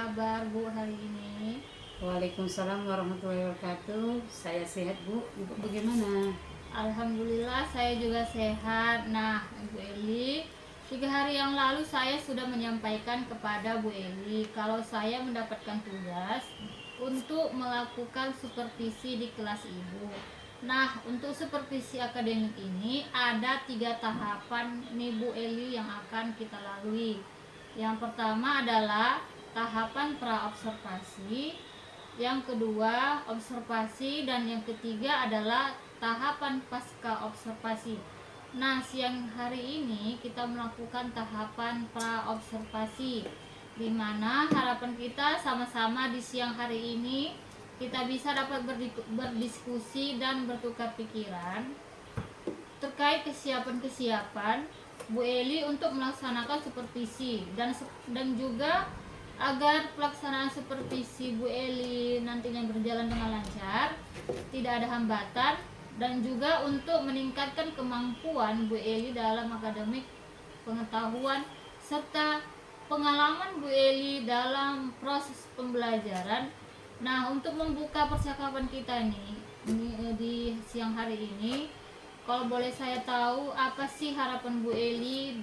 kabar Bu hari ini? Waalaikumsalam warahmatullahi wabarakatuh. Saya sehat, Bu. Ibu bagaimana? Alhamdulillah saya juga sehat. Nah, Bu Eli, 3 hari yang lalu saya sudah menyampaikan kepada Bu Eli kalau saya mendapatkan tugas untuk melakukan supervisi di kelas Ibu. Nah, untuk supervisi akademik ini ada 3 tahapan nih Bu Eli yang akan kita lalui. Yang pertama adalah tahapan pra-observasi, yang kedua observasi, dan yang ketiga adalah tahapan pasca observasi. Nah, siang hari ini kita melakukan tahapan pra-observasi, di mana harapan kita sama-sama di siang hari ini kita bisa dapat berdiskusi dan bertukar pikiran terkait kesiapan-kesiapan Bu Eli untuk melaksanakan supervisi dan juga agar pelaksanaan supervisi Bu Eli nantinya berjalan dengan lancar, tidak ada hambatan, dan juga untuk meningkatkan kemampuan Bu Eli dalam akademik, pengetahuan, serta pengalaman Bu Eli dalam proses pembelajaran. Nah, untuk membuka percakapan kita di siang hari ini, kalau boleh saya tahu apa sih harapan Bu Eli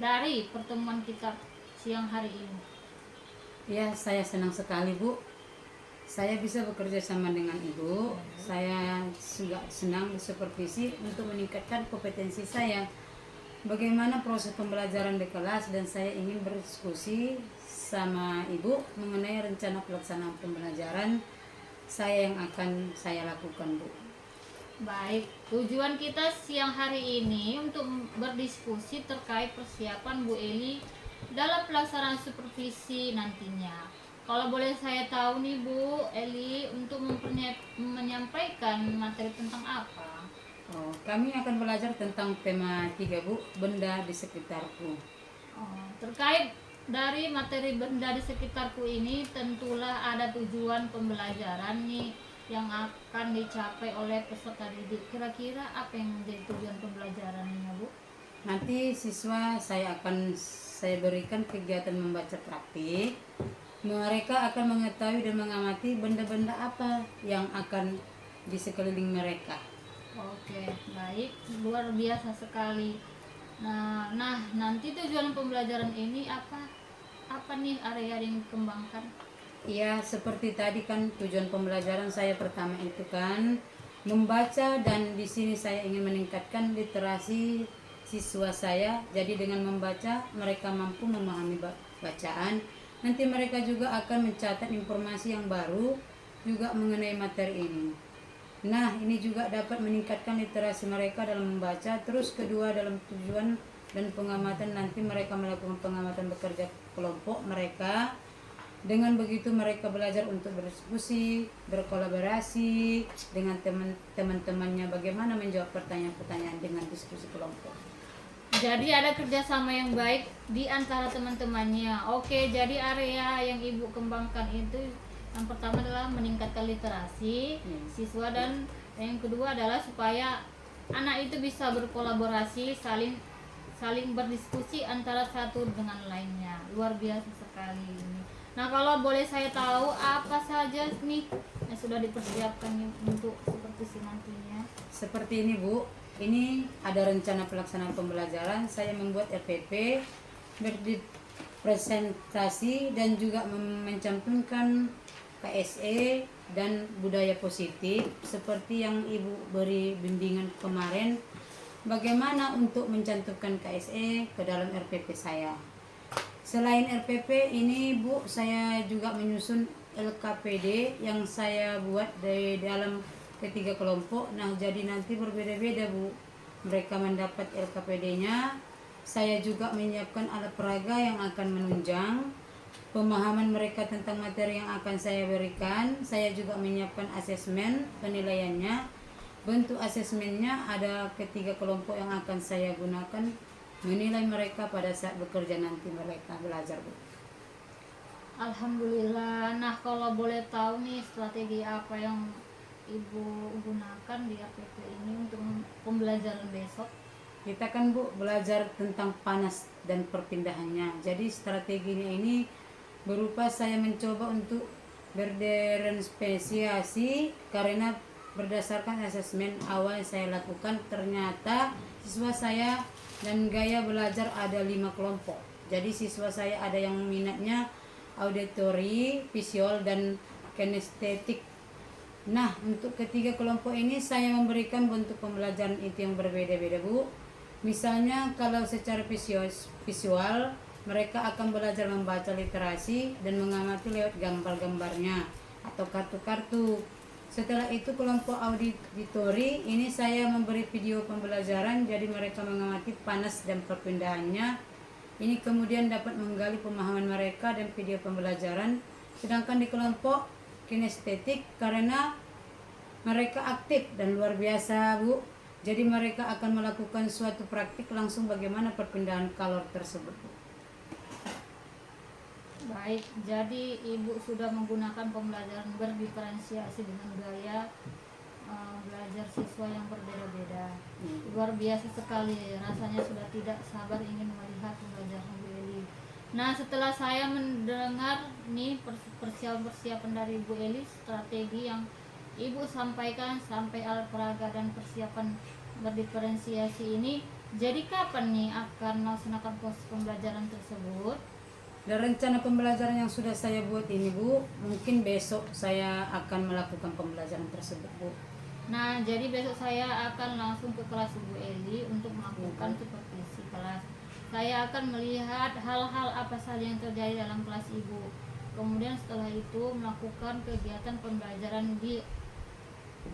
dari pertemuan kita siang hari ini? Ya, saya senang sekali, Bu. Saya bisa bekerja sama dengan Ibu. Saya juga senang bersupervisi untuk meningkatkan kompetensi saya. Bagaimana proses pembelajaran di kelas, dan saya ingin berdiskusi sama Ibu mengenai rencana pelaksanaan pembelajaran saya yang akan saya lakukan, Bu. Baik, tujuan kita siang hari ini untuk berdiskusi terkait persiapan Bu Eli dalam pelaksanaan supervisi nantinya. Kalau boleh saya tahu nih Bu Eli, untuk menyampaikan materi tentang apa? Kami akan belajar tentang tema 3, Bu, benda di sekitarku. Terkait dari materi benda di sekitarku ini, tentulah ada tujuan pembelajaran nih yang akan dicapai oleh peserta didik. Kira-kira apa yang menjadi tujuan pembelajarannya, Bu? Nanti saya berikan kegiatan membaca praktik. Mereka akan mengetahui dan mengamati benda-benda apa yang akan di sekeliling mereka. Oke, baik, luar biasa sekali. Nah, nanti tujuan pembelajaran ini apa? Apa nih area yang dikembangkan? Ya, seperti tadi kan tujuan pembelajaran saya pertama itu kan membaca, dan di sini saya ingin meningkatkan literasi siswa saya. Jadi dengan membaca mereka mampu memahami bacaan. Nanti mereka juga akan mencatat informasi yang baru juga mengenai materi ini. Nah, ini juga dapat meningkatkan literasi mereka dalam membaca. Terus kedua, dalam tujuan dan pengamatan, nanti mereka melakukan pengamatan bekerja kelompok mereka. Dengan begitu mereka belajar untuk berdiskusi, berkolaborasi dengan teman-temannya, bagaimana menjawab pertanyaan-pertanyaan dengan diskusi kelompok. Jadi ada kerjasama yang baik di antara teman-temannya. Oke, jadi area yang Ibu kembangkan itu yang pertama adalah meningkatkan literasi siswa, dan yang kedua adalah supaya anak itu bisa berkolaborasi, saling berdiskusi antara satu dengan lainnya. Luar biasa sekali ini. Nah, kalau boleh saya tahu apa saja nih yang sudah dipersiapkan untuk supervisi nantinya? Seperti ini, Bu. Ini ada rencana pelaksanaan pembelajaran. Saya membuat RPP, presentasi, dan juga mencantumkan KSE dan budaya positif seperti yang Ibu beri bimbingan kemarin. Bagaimana untuk mencantumkan KSE ke dalam RPP saya. Selain RPP ini, Bu, saya juga menyusun LKPD yang saya buat dari dalam ketiga kelompok. Nah, jadi nanti berbeda-beda, Bu. Mereka mendapat LKPD-nya. Saya juga menyiapkan alat peraga yang akan menunjang pemahaman mereka tentang materi yang akan saya berikan. Saya juga menyiapkan asesmen penilaiannya. Bentuk asesmennya ada ketiga kelompok yang akan saya gunakan menilai mereka pada saat bekerja nanti mereka belajar, Bu. Alhamdulillah. Nah, kalau boleh tahu nih strategi apa yang Ibu gunakan di APP ini untuk pembelajaran besok? Kita kan, Bu, belajar tentang panas dan perpindahannya. Jadi strateginya ini berupa saya mencoba untuk berdiferensiasi karena berdasarkan asesmen awal yang saya lakukan ternyata siswa saya dan gaya belajar ada 5 kelompok. Jadi siswa saya ada yang minatnya auditory, visual, dan kinestetik. Nah, untuk ketiga kelompok ini saya memberikan bentuk pembelajaran itu yang berbeda-beda, Bu. Misalnya kalau secara visual mereka akan belajar membaca literasi dan mengamati lewat gambar-gambarnya atau kartu-kartu. Setelah itu kelompok auditory ini saya memberi video pembelajaran, jadi mereka mengamati panas dan perpindahannya. Ini kemudian dapat menggali pemahaman mereka dan video pembelajaran. Sedangkan di kelompok kinestetik karena mereka aktif dan luar biasa, Bu. Jadi mereka akan melakukan suatu praktik langsung bagaimana perpindahan kalor tersebut, Bu. Baik, jadi Ibu sudah menggunakan pembelajaran berdiferensiasi dengan gaya belajar siswa yang berbeda-beda. Luar biasa sekali, rasanya sudah tidak sabar ingin melihat pembelajaran Bu Eli. Nah, setelah saya mendengar nih persiapan dari Bu Eli, strategi yang Ibu sampaikan sampai alat peraga dan persiapan berdiferensiasi ini, jadi kapan nih akan melaksanakan proses pembelajaran tersebut? Dan rencana pembelajaran yang sudah saya buat ini, Bu, mungkin besok saya akan melakukan pembelajaran tersebut, Bu. Nah, jadi besok saya akan langsung ke kelas Bu Eli untuk melakukan supervisi kelas. Saya akan melihat hal-hal apa saja yang terjadi dalam kelas Ibu. Kemudian setelah itu melakukan kegiatan pembelajaran di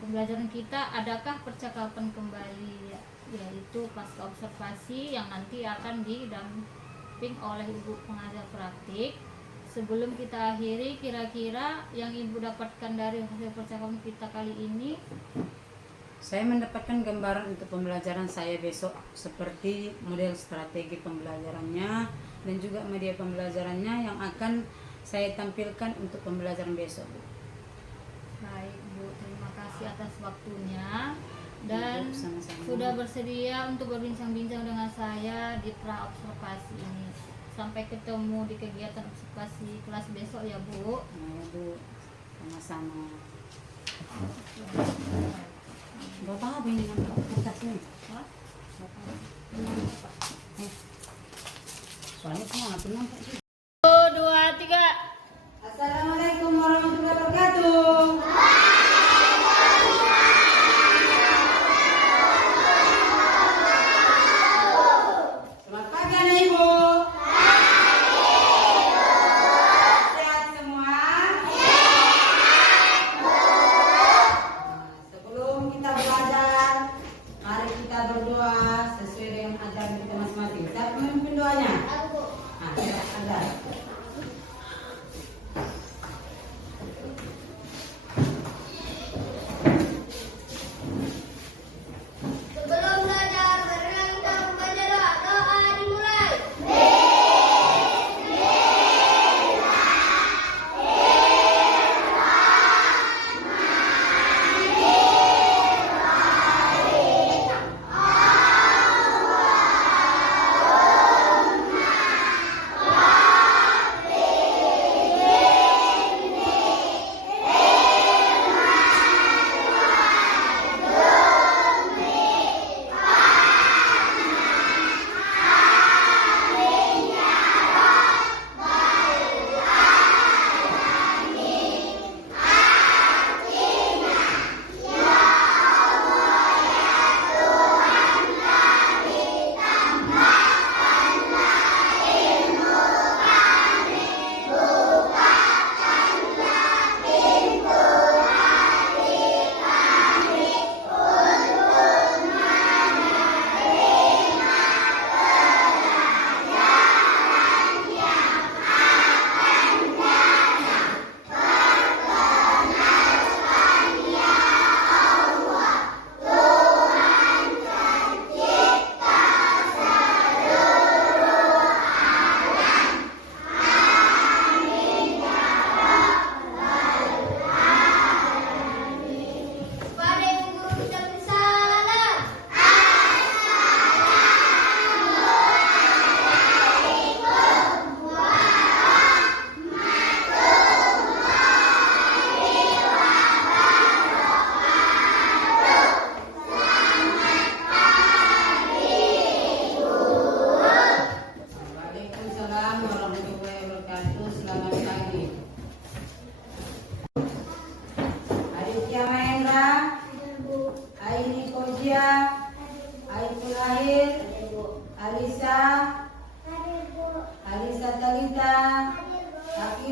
pembelajaran kita, adakah percakapan kembali, yaitu pasca observasi yang nanti akan didamping oleh Ibu pengajar praktik. Sebelum kita akhiri, kira-kira yang Ibu dapatkan dari hasil percakapan kita kali ini? Saya mendapatkan gambaran untuk pembelajaran saya besok, seperti model strategi pembelajarannya dan juga media pembelajarannya yang akan saya tampilkan untuk pembelajaran besok, Bu. Baik, Bu, terima kasih atas waktunya dan Ibu, sama-sama. sudah bersedia untuk berbincang-bincang dengan saya di pra observasi ini. Sampai ketemu di kegiatan observasi kelas besok ya, Bu. Nah, ya, Bu, sama-sama. Bapak apa ini kertasnya? Hah? Soalnya semua nggak nampak sih. 1, 2, 3. Assalamualaikum warahmatullahi wabarakatuh. Selamat pagi anak ibu. Sehat semua. Sebelum kita belajar, mari kita berdoa sesuai dengan ajaran kita masing-masing. Siapa memimpin doanya? Nah, ada.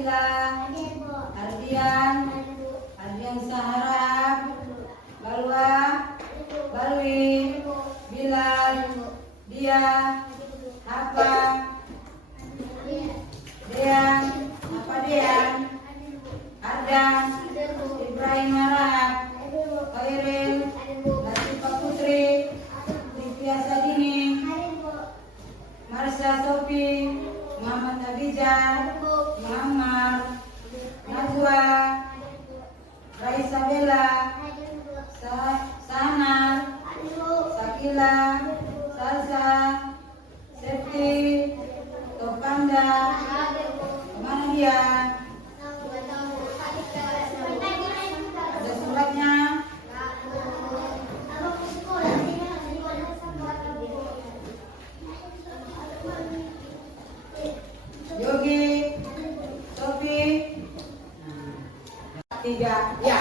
Nabila, Ardian, Ardian Saharab, Balwa, Balwi, Bilal, Dia, Apa, Dean, apa Dean, Ardan, Ibrahim Arab, Khairil, Latifah Putri, Livia Sadini, Marsha Sofi, Muhammad Abijah, Muhammad, Najwa, Raisa Bella, Sanar, Sakila, Salsa, Septi, Topanda, kemana dia? Ada suratnya? Yogi, Sofi, tiga, ya.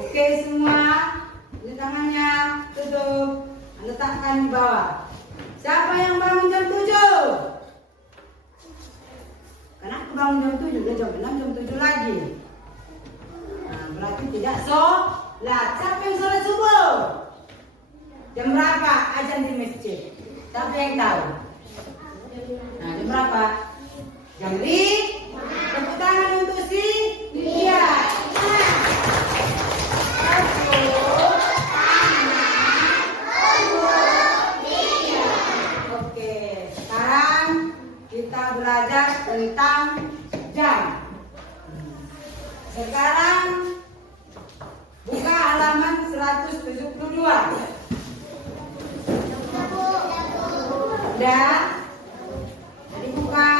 Oke semua, ini tangannya tutup, letakkan di bawah. Siapa yang bangun jam 7? Kenapa bangun jam 7? Udah jam 6, jam 7 lagi. Nah, berarti tidak sholat. Siapa yang sholat subuh? Jam berapa azan di masjid? Siapa yang tahu? Nah, jam berapa? Jam 5. Tepuk tangan untuk si dia. Oke, sekarang kita belajar tentang jam. Sekarang buka halaman 172. Udah? Dibuka.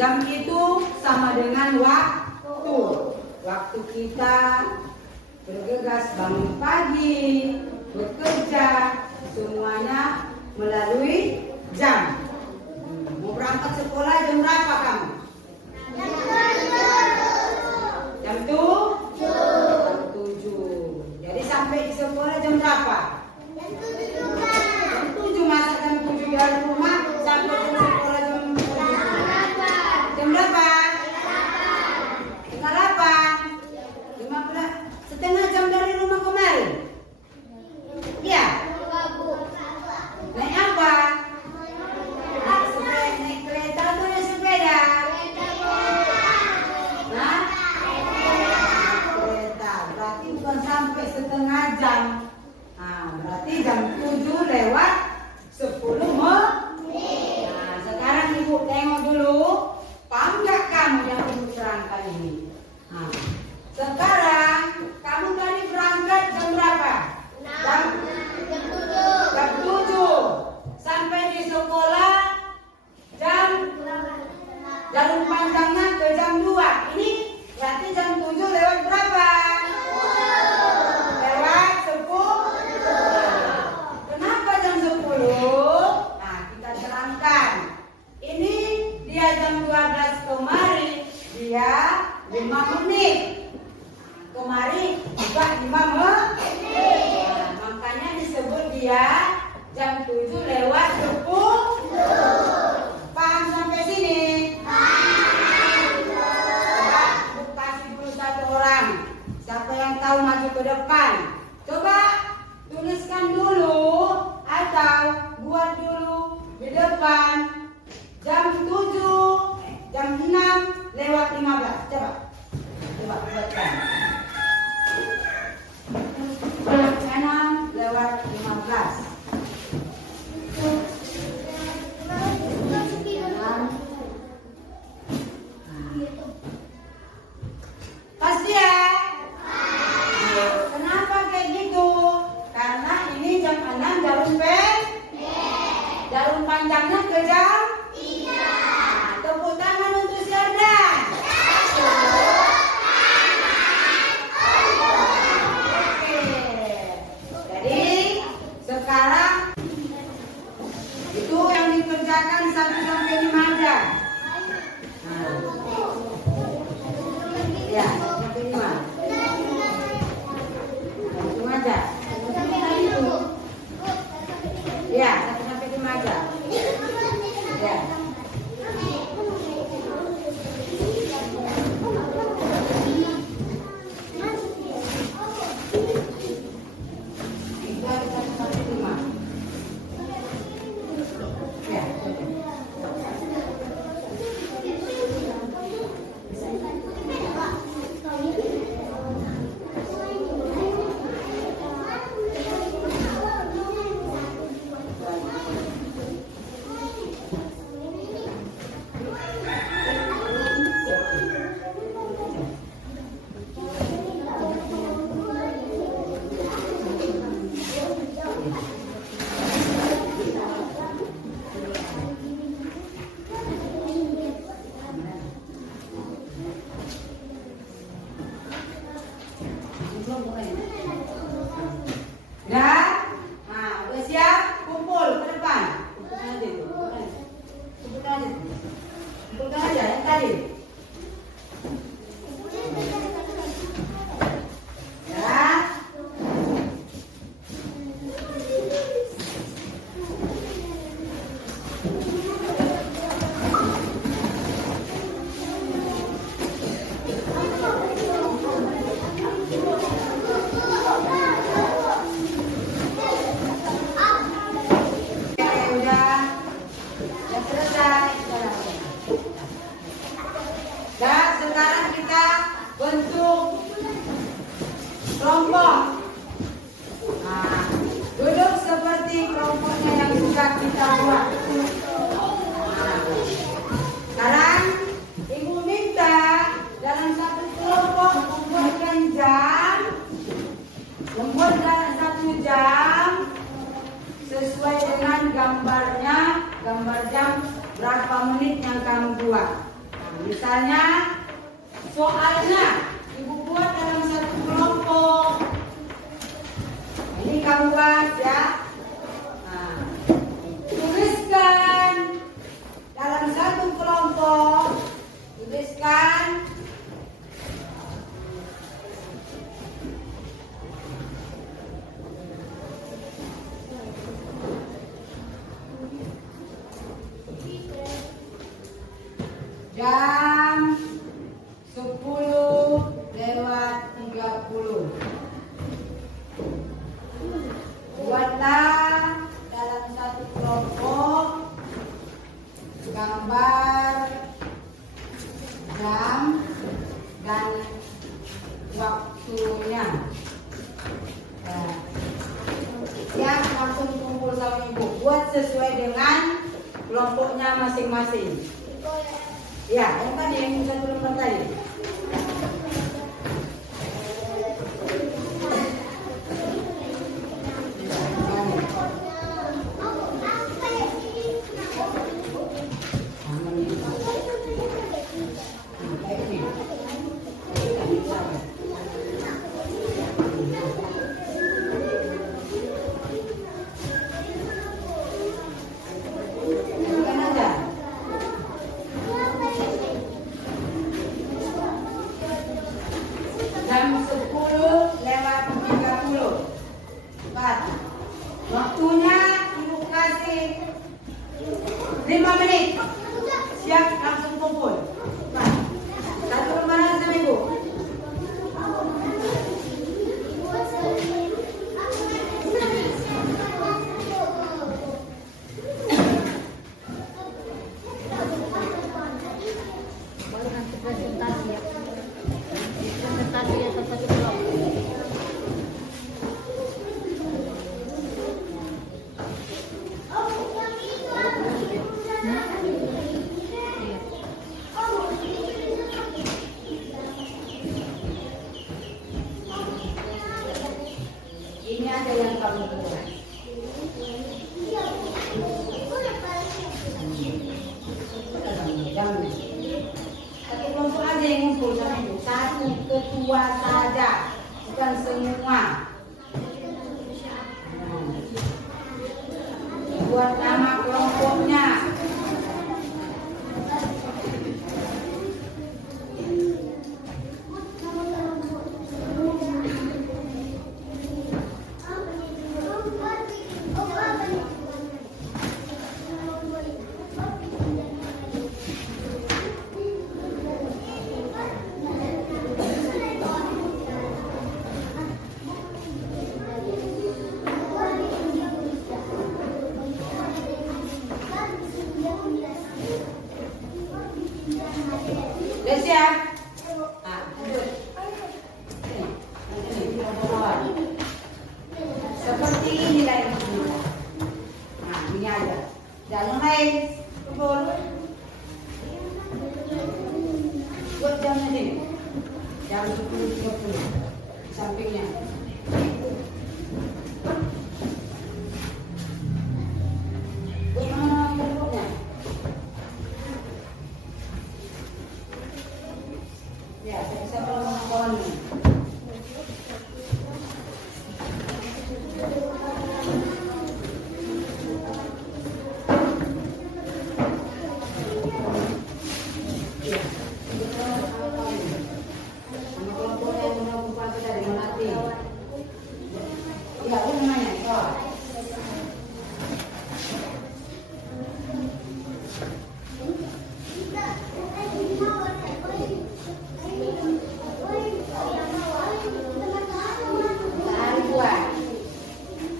Jam itu sama dengan waktu. Waktu kita bergegas bangun pagi, bekerja, semuanya melalui jam. Mau berangkat sekolah jam berapa kamu? Jam 7. Jam 7. Jadi sampai di sekolah jam berapa? Jam 7. Masa jam 7 dari rumah sampai di sekolah jam 7. Jam berapa? Setengah 8. 15. Setengah jam dari rumah kemarin. Iya. Naik apa? Naik kereta atau naik sepeda? Hah? Kereta. Berarti bukan sampai setengah jam. Nah, berarti jam 7 lewat 10 menit. Nah, sekarang ibu tengok dulu. Paham nggak kamu yang ibu terangkan ini? Nah, sekarang kamu tadi berangkat jam berapa? Jam 7. Sampai di sekolah jam jalur panjangnya ke jam 2. Ini berarti jam 7 lewat berapa? Lewat 10. Kenapa jam 10? Nah, kita terangkan. Ini dia jam 12 kemari, dia 5 menit. Kemari juga 5 menit. Nah, makanya disebut dia jam 7 lewat 10. Paham sampai sini? Coba buka 11 orang. Siapa yang tahu maju ke depan? Coba tuliskan dulu jam? Tidak. Tepuk tangan untuk Syardan. Oke. Jadi sekarang itu yang dikerjakan 1 sampai 5 aja. Nah. Ya, 1 sampai 5. Langsung aja. Ya, 1 sampai 5 aja. Ya. Itu 1 sampai 5. Ya. Dah? Nah, udah siap? Kumpul ke depan. Kumpulkan aja itu. Kumpulkan aja. Kumpulkan aja yang tadi. Ya. Dan sekarang kita bentuk kelompok. Nah, duduk seperti kelompoknya yang sudah kita buat. Nah, sekarang ibu minta dalam satu kelompok membuatkan jam, membuat dalam 1 jam sesuai dengan gambarnya, gambar jam berapa menit yang kamu buat. Misalnya soalnya ibu buat dalam 1 kelompok. Ini kamu buat ya. Nah, tuliskan dalam 1 kelompok. Tuliskan jam 10:30. Buatlah dalam 1 kelompok gambar jam dan waktunya. Nah, siap, langsung kumpul sama ibu. Buat sesuai dengan kelompoknya masing-masing. Ya, yang tadi yang 1 lembar tadi. Jam 10:30. Cepat. Waktunya ibu kasih 5 menit. Siap, langsung kumpul. Cepat. 1 lembaran sama ibu. Boleh nanti presentasi ya. Presentasi ya satu kelompok. Iya. semua. Buat nama kelompoknya. Udah siap? Nah, lanjut. Ini, seperti ini lah ini. Nah, ini aja. Jangan lain, kumpul. Buat jamnya sini. Jam 10.30 di sampingnya. Buat mana kumpulnya? Ya, saya bisa kawan ini. Sama kelompok yang mengumpulkan dari Melati. Ya, ini namanya, kok.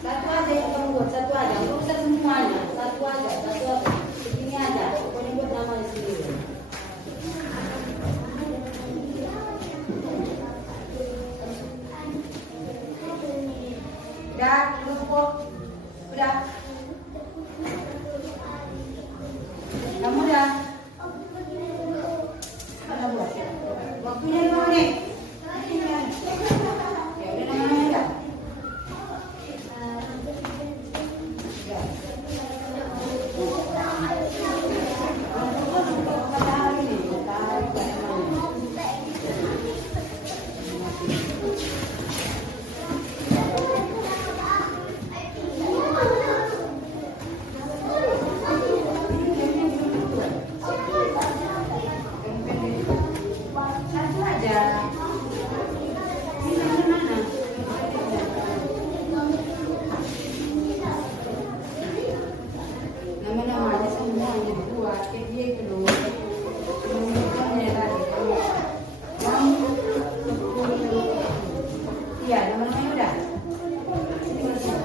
Satu aja yang kamu buat, satu aja. Nggak usah semuanya, satu aja. Begini aja. Pokoknya buat namanya sendiri. Udah, kelompok. Udah. Kamu udah. Mana buat? Waktunya 5 menit. Ya udah namanya udah. Satu aja. Ini mana? Nama-namanya semuanya dibuat, kayak dia itu loh. Nama-namanya tadi. Yang 10. Iya, nama-namanya udah. Ini masih.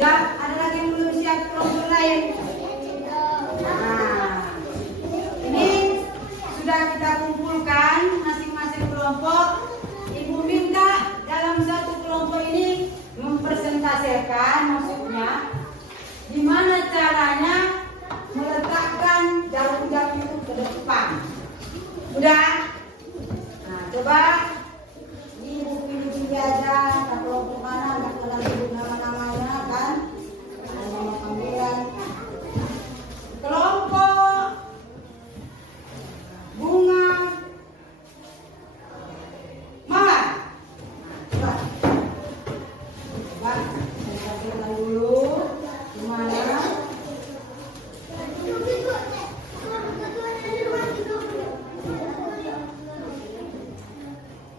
Ya, ada lagi yang belum siap kelompok lain. Nah, ini sudah kita kumpulkan masing-masing kelompok. Ibu minta dalam satu kelompok ini mempresentasikan, maksudnya gimana caranya meletakkan jarum-jarum itu ke depan. Udah? Nah, coba ibu pilih aja kelompok mana, nggak kenal ibu nama-namanya kan? Nama panggilan. Kelompok bunga mawar. Coba. Coba saya kasihkan dulu gimana.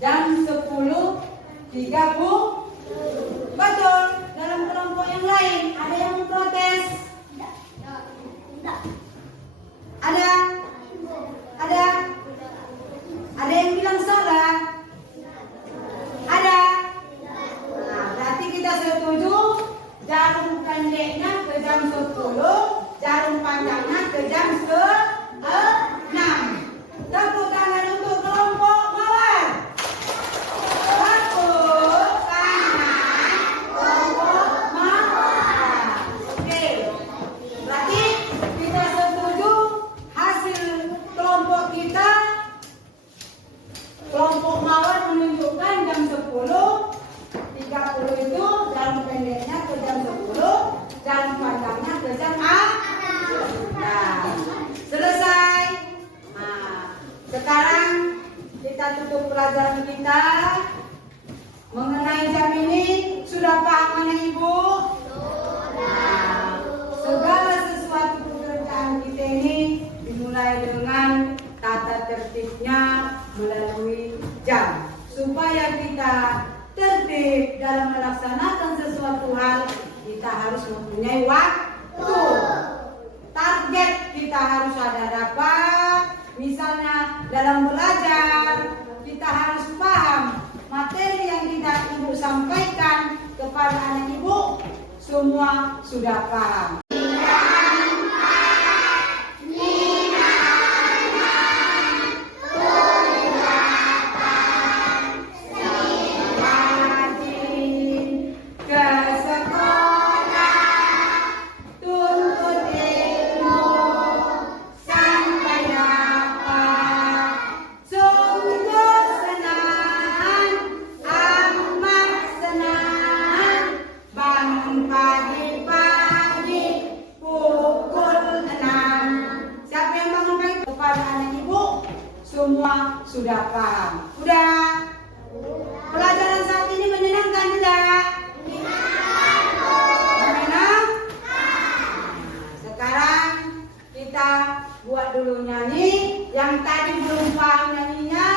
Jam 10.30. Betul. Dalam kelompok yang lain ada yang memprotes. Ada yang bilang salah. Ada. Nah, berarti kita setuju jarum pendeknya ke jam 10, jarum panjangnya ke jam 6. Tepuk tangan untuk kelompok mawar. Tepuk tangan kelompok mawar. Oke. Berarti kita setuju hasil kelompok kita. Kelompok mawar menunjukkan jam 10.30 itu jarum pendeknya ke jam 10, jarum panjangnya ke jam 6. Nah, selesai. dalam melaksanakan sesuatu hal kita harus mempunyai waktu. Target kita harus ada dapat. Misalnya dalam belajar kita harus paham materi yang kita ibu sampaikan kepada anak ibu, semua sudah paham. Semua sudah paham. Udah? Pelajaran saat ini menyenangkan tidak? Menyenangkan? Sekarang kita buat dulu nyanyi. Yang tadi belum paham nyanyinya,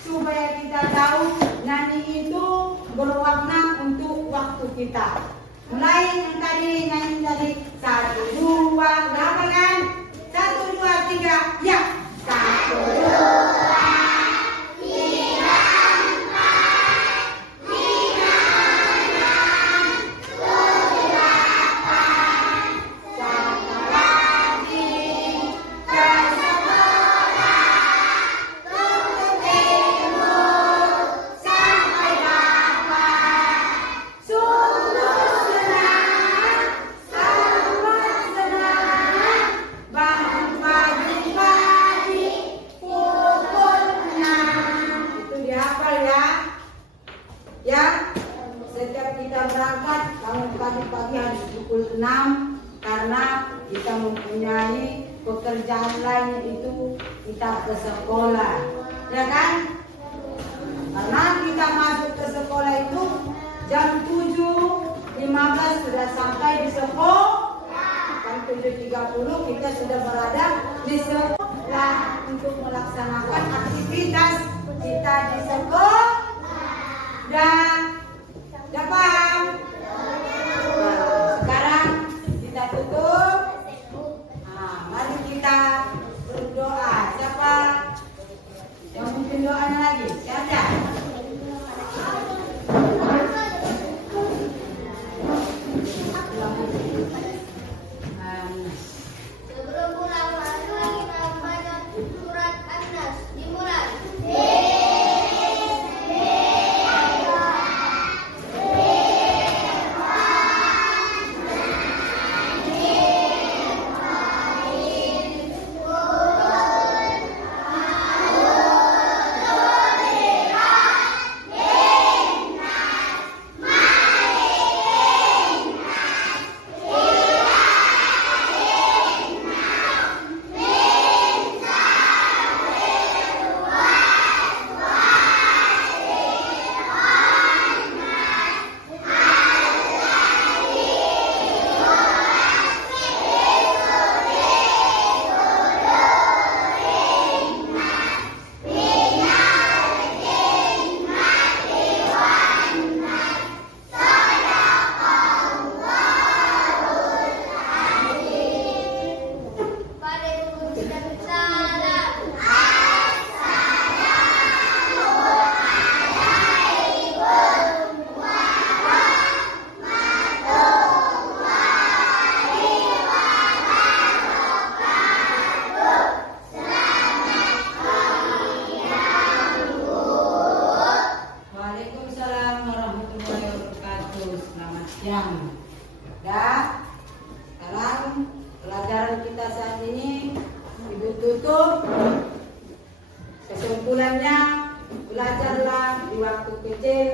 supaya kita tahu nyanyi itu berwarna untuk waktu kita. Mulai yang tadi nyanyi tadi 1, 2, berapa kan? 1, 2, 3, ya. 1, 2. Ya, setiap kita berangkat bangun pagi-pagi harus pukul 6 karena kita mempunyai pekerjaan lain itu kita ke sekolah, ya kan? Karena kita masuk ke sekolah itu jam 7.15 sudah sampai di sekolah, jam 7.30 kita sudah berada di sekolah untuk melaksanakan aktivitas kita di sekolah. Udah paham? Nah, sekarang kita tutup. Nah, mari kita berdoa. Siapa yang mungkin doanya lagi? Siapa? Sebelum pulang mari kita membaca surat An-Nas. Dimulai. Ya, sekarang pelajaran kita saat ini Ibu tutup. Kesimpulannya, belajarlah di waktu kecil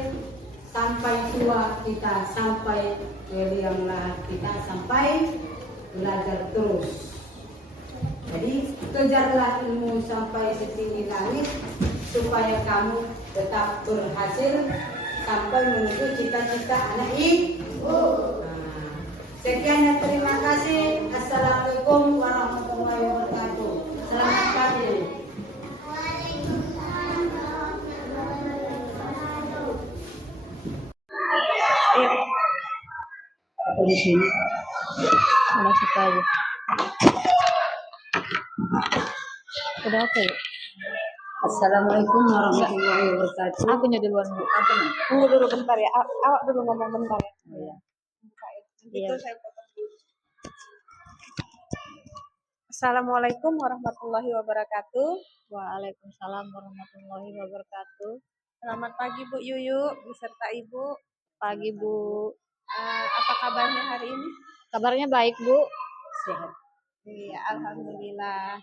sampai tua kita, sampai ke liang lahat kita, sampai belajar terus. Jadi kejarlah ilmu sampai setinggi langit supaya kamu tetap berhasil sampai menuju cita-cita anak ibu. Sekian dan terima kasih. Assalamualaikum warahmatullahi wabarakatuh. Selamat pagi. Waalaikumsalam warahmatullahi wabarakatuh. di sini. Udah suka aja. Udah oke. Assalamualaikum warahmatullahi wabarakatuh. Akunya duluan Bu. Tunggu dulu bentar ya. Awak dulu ngomong bentar ya. Iya. Nanti Iya. tuh saya potong dulu. Assalamualaikum warahmatullahi wabarakatuh. Waalaikumsalam warahmatullahi wabarakatuh. Selamat pagi Bu Yuyu beserta Ibu. Pagi Bu. Apa kabarnya hari ini? Kabarnya baik Bu. Sehat. Iya, alhamdulillah.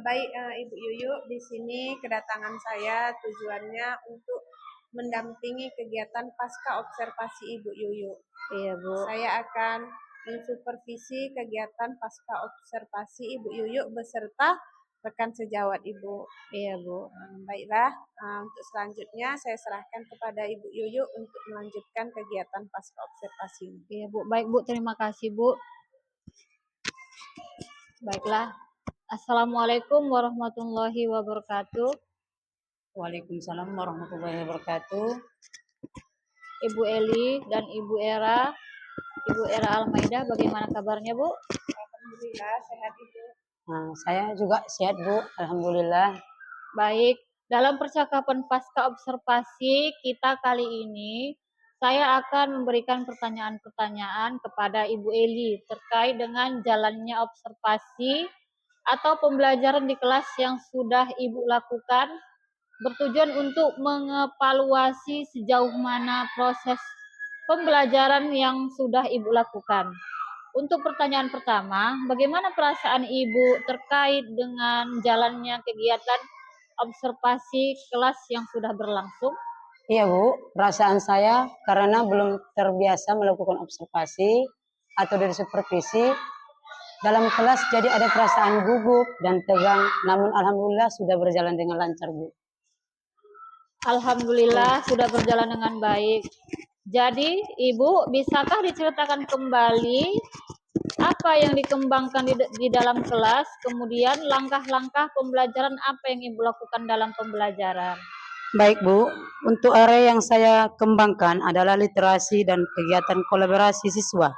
Baik Ibu Yuyu, di sini kedatangan saya tujuannya untuk mendampingi kegiatan pasca observasi Ibu Yuyu. Iya Bu. Saya akan mensupervisi kegiatan pasca observasi Ibu Yuyu beserta rekan sejawat Ibu. Iya Bu. Baiklah, untuk selanjutnya saya serahkan kepada Ibu Yuyu untuk melanjutkan kegiatan pasca observasi ini. Iya Bu. Baik Bu. Terima kasih Bu. Baiklah. Assalamualaikum warahmatullahi wabarakatuh. Waalaikumsalam warahmatullahi wabarakatuh. Ibu Eli dan Ibu Era. Ibu Era Almaida, bagaimana kabarnya Bu? Alhamdulillah sehat Ibu. Nah, saya juga sehat Bu, alhamdulillah. Baik, dalam percakapan pasca observasi kita kali ini, saya akan memberikan pertanyaan-pertanyaan kepada Ibu Eli terkait dengan jalannya observasi atau pembelajaran di kelas yang sudah Ibu lakukan, bertujuan untuk mengevaluasi sejauh mana proses pembelajaran yang sudah Ibu lakukan. Untuk pertanyaan pertama, bagaimana perasaan Ibu terkait dengan jalannya kegiatan observasi kelas yang sudah berlangsung? Iya Bu, perasaan saya karena belum terbiasa melakukan observasi atau dari supervisi dalam kelas, jadi ada perasaan gugup dan tegang, namun alhamdulillah sudah berjalan dengan lancar Bu. Alhamdulillah sudah berjalan dengan baik. Jadi Ibu, bisakah diceritakan kembali apa yang dikembangkan di dalam kelas, kemudian langkah-langkah pembelajaran apa yang Ibu lakukan dalam pembelajaran? Baik Bu, untuk area yang saya kembangkan adalah literasi dan kegiatan kolaborasi siswa.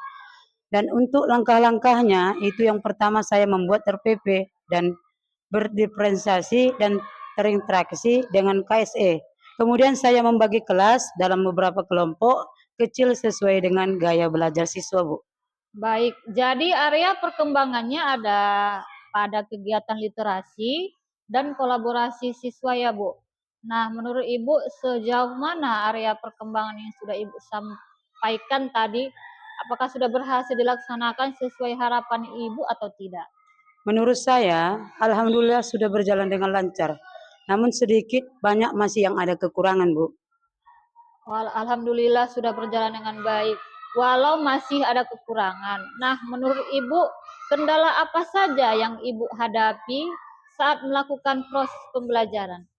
Dan untuk langkah-langkahnya, itu yang pertama saya membuat RPP dan berdiferensiasi dan terinteraksi dengan KSE. Kemudian saya membagi kelas dalam beberapa kelompok kecil sesuai dengan gaya belajar siswa Bu. Baik, jadi area perkembangannya ada pada kegiatan literasi dan kolaborasi siswa ya Bu. Nah, menurut Ibu sejauh mana area perkembangan yang sudah Ibu sampaikan tadi? Apakah sudah berhasil dilaksanakan sesuai harapan Ibu atau tidak? Menurut saya, alhamdulillah sudah berjalan dengan lancar. Namun sedikit banyak masih yang ada kekurangan Bu. Alhamdulillah sudah berjalan dengan baik. Walau masih ada kekurangan. Nah, menurut Ibu, kendala apa saja yang Ibu hadapi saat melakukan proses pembelajaran?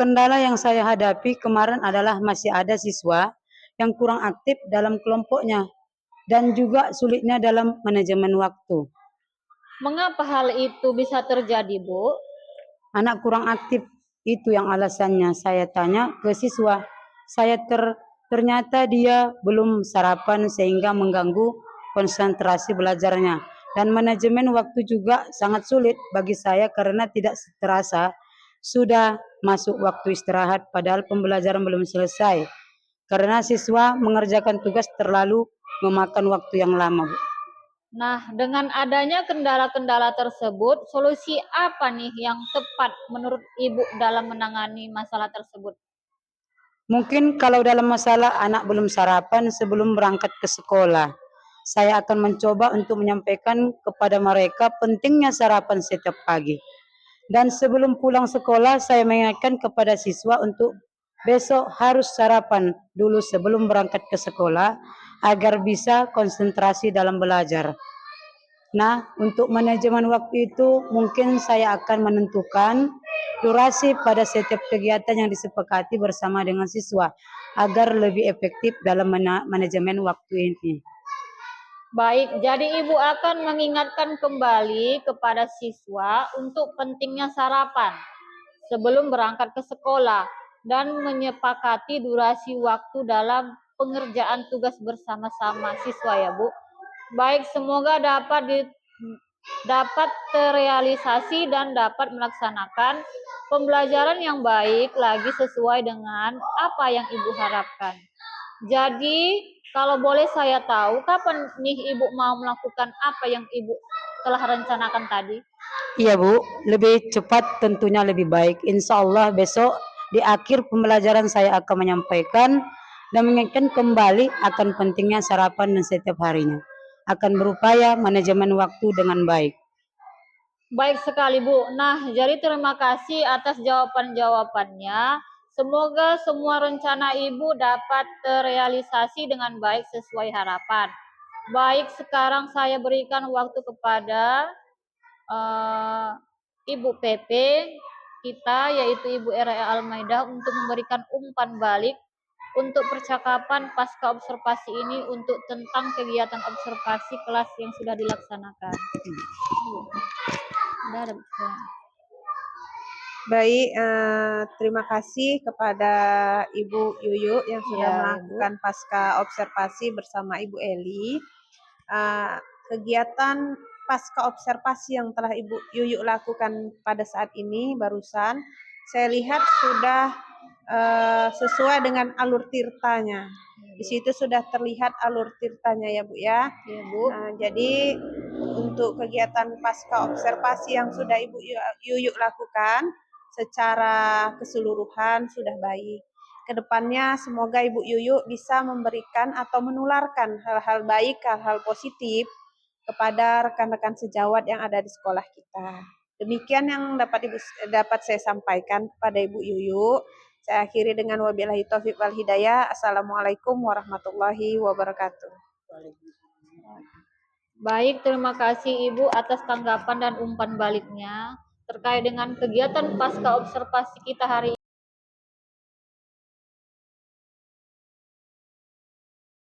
Kendala yang saya hadapi kemarin adalah masih ada siswa yang kurang aktif dalam kelompoknya dan juga sulitnya dalam manajemen waktu. Mengapa hal itu bisa terjadi, Bu? Anak kurang aktif itu yang alasannya. Saya tanya ke siswa, ternyata dia belum sarapan sehingga mengganggu konsentrasi belajarnya. Dan manajemen waktu juga sangat sulit bagi saya karena tidak terasa sudah masuk waktu istirahat padahal pembelajaran belum selesai. Karena siswa mengerjakan tugas terlalu memakan waktu yang lama, Bu. Nah, dengan adanya kendala-kendala tersebut, solusi apa nih yang tepat menurut Ibu dalam menangani masalah tersebut? Mungkin kalau dalam masalah anak belum sarapan sebelum berangkat ke sekolah, saya akan mencoba untuk menyampaikan kepada mereka pentingnya sarapan setiap pagi. Dan sebelum pulang sekolah, saya mengingatkan kepada siswa untuk besok harus sarapan dulu sebelum berangkat ke sekolah agar bisa konsentrasi dalam belajar. Nah, untuk manajemen waktu itu mungkin saya akan menentukan durasi pada setiap kegiatan yang disepakati bersama dengan siswa agar lebih efektif dalam manajemen waktu ini. Baik, jadi Ibu akan mengingatkan kembali kepada siswa untuk pentingnya sarapan sebelum berangkat ke sekolah dan menyepakati durasi waktu dalam pengerjaan tugas bersama-sama siswa ya Bu. Baik, semoga dapat terrealisasi dan dapat melaksanakan pembelajaran yang baik lagi sesuai dengan apa yang Ibu harapkan. Jadi, kalau boleh saya tahu, kapan nih Ibu mau melakukan apa yang Ibu telah rencanakan tadi? Iya Bu, lebih cepat tentunya lebih baik. Insya Allah besok di akhir pembelajaran saya akan menyampaikan dan mengingatkan kembali akan pentingnya sarapan dan setiap harinya. Akan berupaya manajemen waktu dengan baik. Baik sekali Bu. Nah, jadi terima kasih atas jawaban-jawabannya. Semoga semua rencana Ibu dapat terrealisasi dengan baik sesuai harapan. Baik, sekarang saya berikan waktu kepada Ibu PP kita, yaitu Ibu Era Almaida, untuk memberikan umpan balik untuk percakapan pasca observasi ini untuk tentang kegiatan observasi kelas yang sudah dilaksanakan. Udah ada, Bu. Baik, terima kasih kepada Ibu Yuyu yang sudah Ya, melakukan pasca observasi bersama Ibu Eli. Kegiatan pasca observasi yang telah Ibu Yuyu lakukan pada saat ini barusan, saya lihat sudah sesuai dengan alur tirtanya. Di situ sudah terlihat alur tirtanya ya Bu ya. Ya, Bu. Jadi untuk kegiatan pasca observasi yang sudah Ibu Yuyu lakukan secara keseluruhan sudah baik. Kedepannya semoga Ibu Yuyu bisa memberikan atau menularkan hal-hal baik, hal-hal positif kepada rekan-rekan sejawat yang ada di sekolah kita. Demikian yang dapat saya sampaikan kepada Ibu Yuyu. Saya akhiri dengan wabillahi taufiq wal hidayah. Assalamualaikum warahmatullahi wabarakatuh. Baik, terima kasih Ibu atas tanggapan dan umpan baliknya terkait dengan kegiatan pasca observasi kita hari ini.